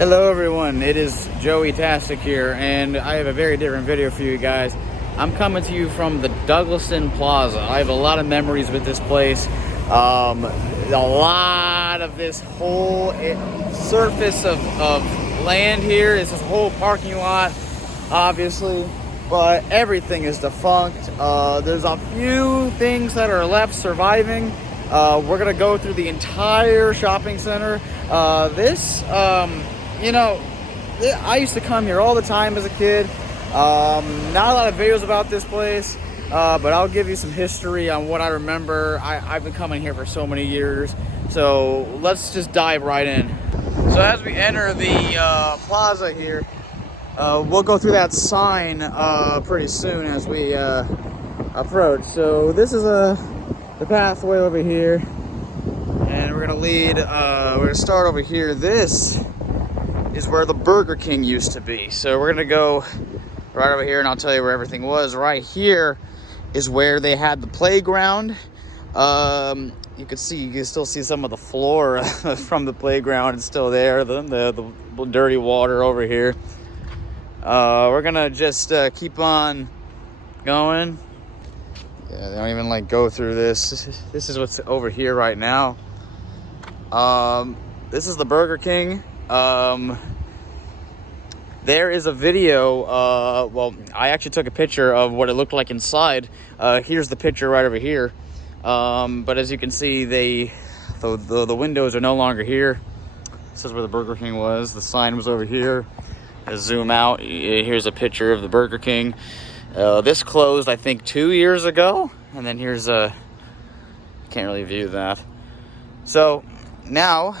Hello everyone, it is Joey Tastic here, and I have a very different video for you guys. I'm coming to you from the Douglaston Plaza. I have a lot of memories with this place. A lot of this whole surface of land here is this whole parking lot, obviously, but everything is defunct. There's a few things that are left surviving. We're gonna go through the entire shopping center. You know, I used to come here all the time as a kid. Not a lot of videos about this place, but I'll give you some history on what I remember. I've been coming here for so many years, so let's just dive right in. So as we enter the plaza here, we'll go through that sign pretty soon as we approach. So this is the pathway over here, and we're gonna start over here. This is where the Burger King used to be. So we're gonna go right over here and I'll tell you where everything was. Right here is where they had the playground. You can still see some of the floor from the playground. It's still there. The dirty water over here. We're gonna just keep on going. Yeah, they don't even go through this. This is what's over here right now. This is the Burger King. There is a video, well, I actually took a picture of what it looked like inside. Here's the picture right over here. But as you can see, the windows are no longer here. This is where the Burger King was. The sign was over here. Zoom out. Here's a picture of the Burger King. This closed, I think, 2 years ago. And then here's can't really view that. So now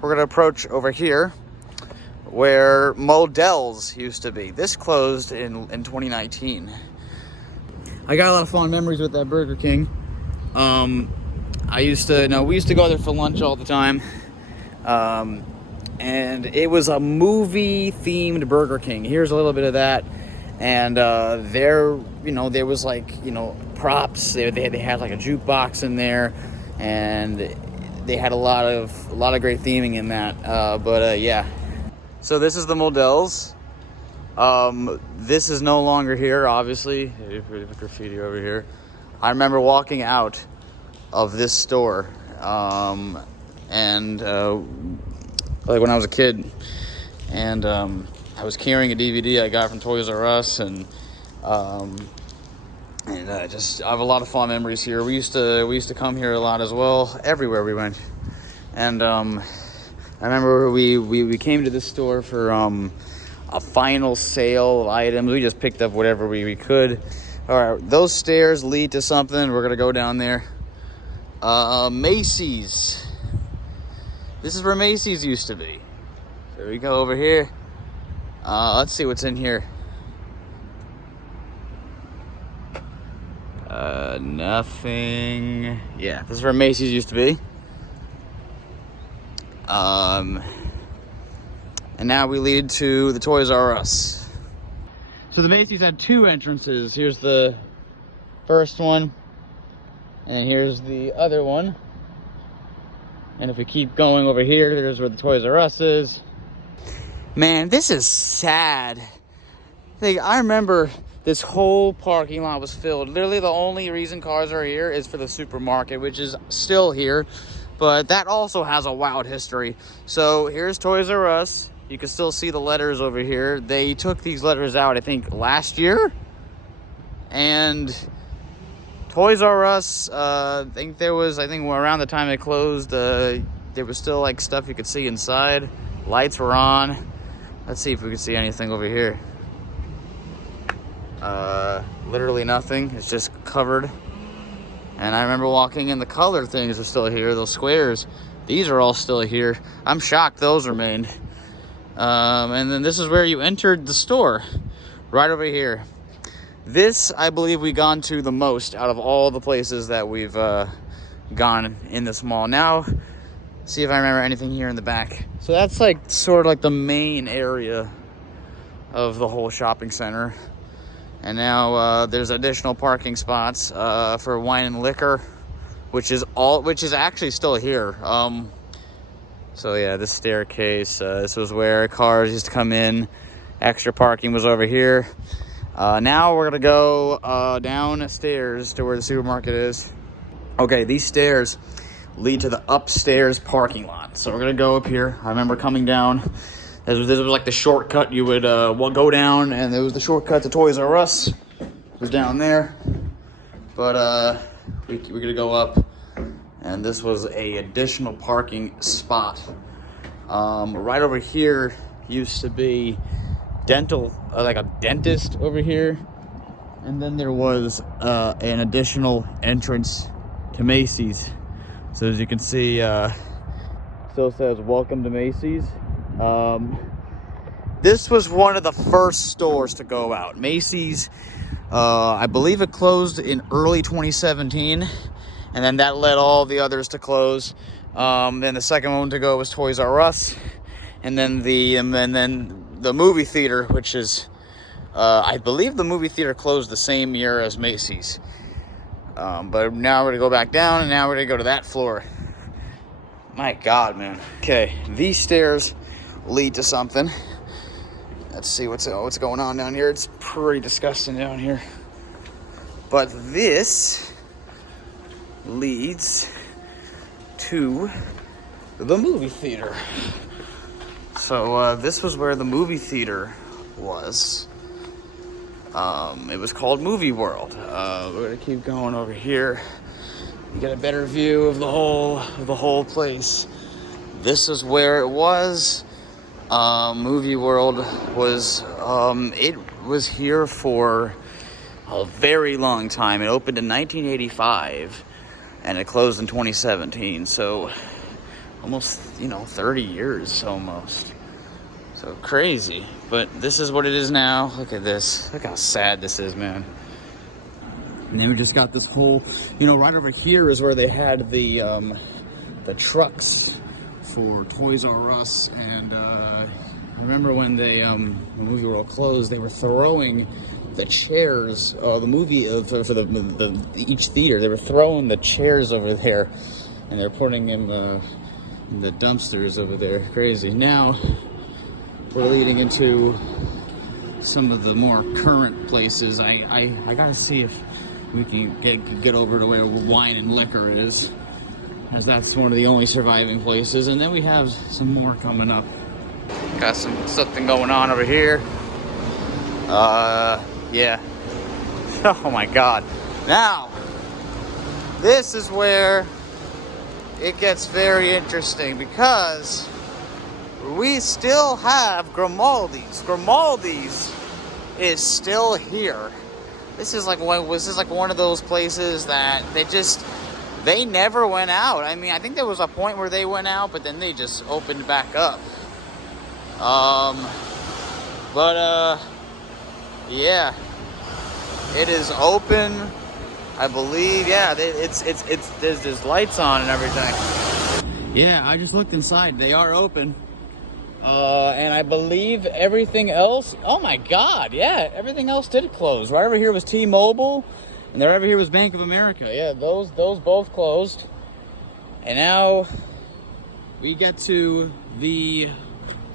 we're gonna approach over here where Modell's used to be. This closed in 2019. I got a lot of fond memories with that Burger King. We used to go there for lunch all the time. And it was a movie themed Burger King. Here's a little bit of that. And there was props. They had like a jukebox in there, and they had a lot of great theming in that. Yeah. So this is the Modell's. This is no longer here, obviously. Graffiti over here. I remember walking out of this store, like when I was a kid, and I was carrying a DVD I got from Toys R Us, and I have a lot of fond memories here. We used to come here a lot as well, everywhere we went, and I remember we came to this store for a final sale of items. We just picked up whatever we could. All right, those stairs lead to something. We're gonna go down there. Macy's. This is where Macy's used to be. There we go over here. Let's see what's in here. Nothing. Yeah, this is where Macy's used to be. And now we lead to the Toys R Us. So the Macy's had two entrances. Here's the first one, and here's the other one. And if we keep going over here, there's where the Toys R Us is. Man, this is sad. I remember this whole parking lot was filled. Literally the only reason cars are here is for the supermarket, which is still here. But that also has a wild history. So here's Toys R Us. You can still see the letters over here. They took these letters out, I think, last year. And Toys R Us, I think around the time it closed, there was still stuff you could see inside. Lights were on. Let's see if we can see anything over here. Literally nothing. It's just covered. And I remember walking in, the color things are still here. Those squares, these are all still here. I'm shocked those remained. And then this is where you entered the store, right over here. This, I believe, we've gone to the most out of all the places that we've gone in this mall. Now, see if I remember anything here in the back. So that's sort of the main area of the whole shopping center. And now there's additional parking spots for wine and liquor, which is actually still here. So yeah, this staircase, this was where cars used to come in. Extra parking was over here. Now we're gonna go downstairs to where the supermarket is. Okay, these stairs lead to the upstairs parking lot. So we're gonna go up here. I remember coming down. This was like the shortcut you would go down, and there was the shortcut to Toys R Us. It was down there. But we're gonna go up, and this was a additional parking spot. Right over here used to be dental, like a dentist over here, and then there was an additional entrance to Macy's. So as you can see, still says welcome to Macy's. This was one of the first stores to go out. Macy's, I believe it closed in early 2017, and then that led all the others to close. Then the second one to go was Toys R Us, and then the movie theater, which is, I believe the movie theater closed the same year as Macy's. But now we're gonna go back down, and now we're gonna go to that floor. My God, man. Okay, these stairs lead to something. Let's see what's going on down here. It's pretty disgusting down here. But this leads to the movie theater. So this was where the movie theater was. It was called Movie World. We're gonna keep going over here. You get a better view of the whole place. This is where it was. Movie World was, it was here for a very long time. It opened in 1985 and it closed in 2017. So almost, 30 years almost. So crazy. But this is what it is now. Look at this. Look how sad this is, man. And then we just got this whole, right over here is where they had the trucks for Toys R Us, and I remember when when Movie World closed, they were throwing the chairs, the movie for each theater. They were throwing the chairs over there, and they're putting in the dumpsters over there. Crazy. Now we're leading into some of the more current places. I gotta see if we can get over to where wine and liquor is, as that's one of the only surviving places. And then we have some more coming up. Got something going on over here. Yeah. Oh my God. Now, this is where it gets very interesting, because we still have Grimaldi's. Grimaldi's is still here. This is like one of those places that they never went out. I mean, I think there was a point where they went out, but then they just opened back up. Yeah, it is open, I believe. Yeah, there's lights on and everything. Yeah, I just looked inside. They are open. And I believe everything else, oh my God, yeah, everything else did close. Right over here was T-Mobile, and right over here was Bank of America. Yeah, those both closed. And now we get to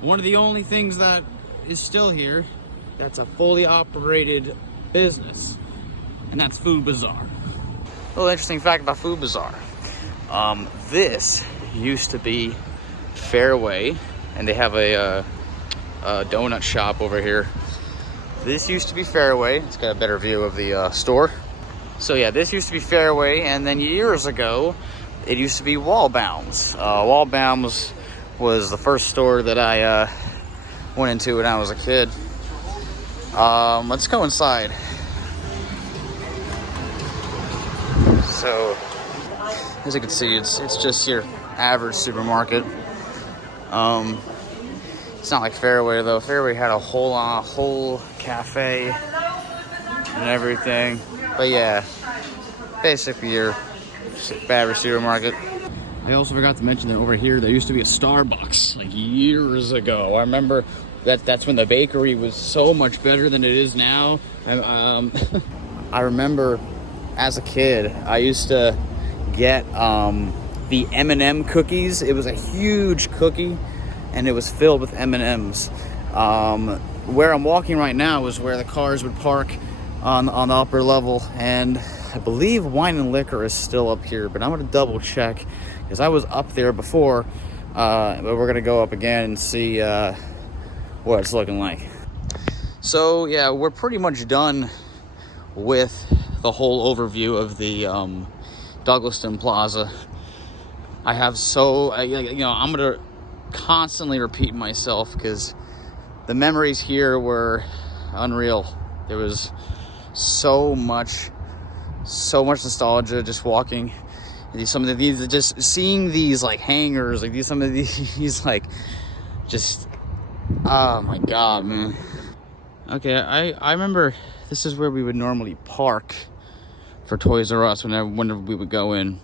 one of the only things that is still here that's a fully operated business, and that's Food Bazaar. A little interesting fact about Food Bazaar. This used to be Fairway, and they have a donut shop over here. This used to be Fairway. It's got a better view of the store. So yeah, this used to be Fairway, and then years ago, it used to be Wallbounds. Wallbounds was the first store that I went into when I was a kid. Let's go inside. So, as you can see, it's just your average supermarket. It's not like Fairway though. Fairway had a whole cafe and everything. But yeah, basically your average supermarket. I also forgot to mention that over here there used to be a Starbucks like years ago. I remember that's when the bakery was so much better than it is now. I remember as a kid I used to get the M&M cookies. It was a huge cookie, and it was filled with M&Ms. Where I'm walking right now is where the cars would park on the upper level, and I believe Wine and Liquor is still up here, but I'm going to double check because I was up there before, but we're going to go up again and see what it's looking like. So yeah, we're pretty much done with the whole overview of the Douglaston Plaza. I have I'm gonna constantly repeat myself because the memories here were unreal. There was so much nostalgia just walking. Some of these, just seeing these like hangars, like some of these like just, oh my god, man. Okay, I remember this is where we would normally park for Toys R Us whenever we would go in.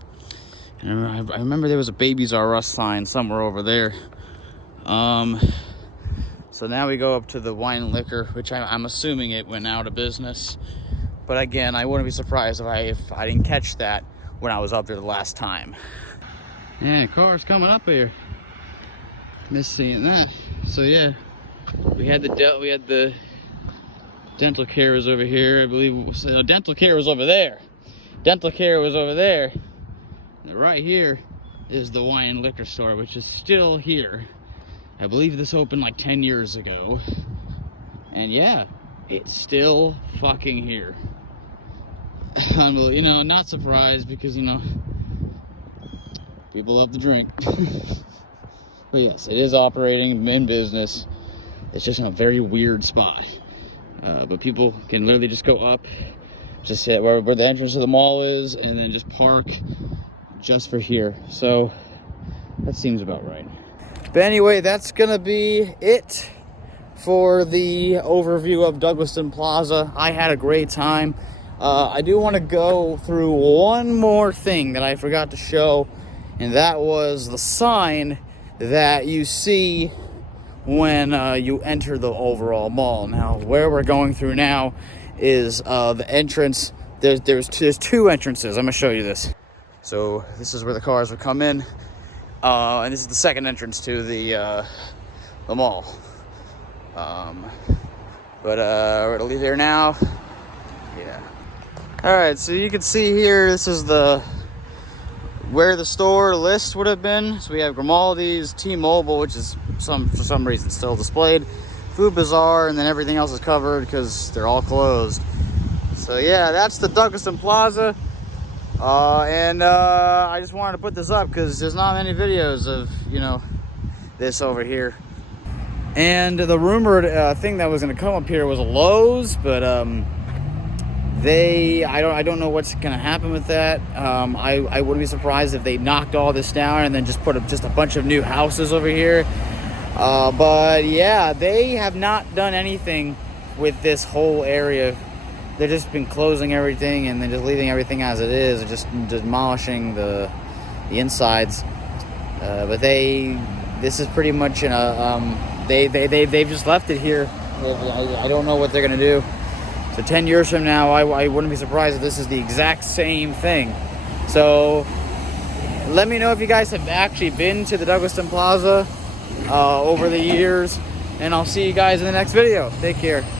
And I remember there was a Babies R Us sign somewhere over there. So now we go up to the Wine and Liquor, which I'm assuming it went out of business. But again, I wouldn't be surprised if I didn't catch that when I was up there the last time. Yeah, cars coming up here. Miss seeing that. So yeah, we had the dental care was over here. I believe dental care was over there. Dental care was over there. And right here is the Wine and Liquor store, which is still here. I believe this opened like 10 years ago. And yeah, it's still fucking here. Not surprised because, people love to drink. But yes, it is operating in business. It's just in a very weird spot. But people can literally just go up, just hit where the entrance to the mall is, and then just park just for here. So that seems about right. But anyway, that's gonna be it for the overview of Douglaston Plaza. I had a great time. I do want to go through one more thing that I forgot to show, and that was the sign that you see when you enter the overall mall. Now, where we're going through now is the entrance. There's two entrances. I'm gonna show you this. So this is where the cars would come in, and this is the second entrance to the mall. We're gonna leave here now. Yeah. All right. So you can see here. This is where the store list would have been. So we have Grimaldi's, T-Mobile, which is for some reason still displayed, Food Bazaar, and then everything else is covered because they're all closed. So yeah, that's the Douglaston Plaza. And I just wanted to put this up because there's not many videos of this over here. And the rumored thing that was going to come up here was a Lowe's, but I don't know what's gonna happen with that. I wouldn't be surprised if they knocked all this down and then just put just a bunch of new houses over here. But yeah, they have not done anything with this whole area. They've just been closing everything and then just leaving everything as it is, and just demolishing the insides. But this is pretty much they've just left it here. I don't know what they're gonna do. So 10 years from now, I wouldn't be surprised if this is the exact same thing. So let me know if you guys have actually been to the Douglaston Plaza over the years, and I'll see you guys in the next video. Take care.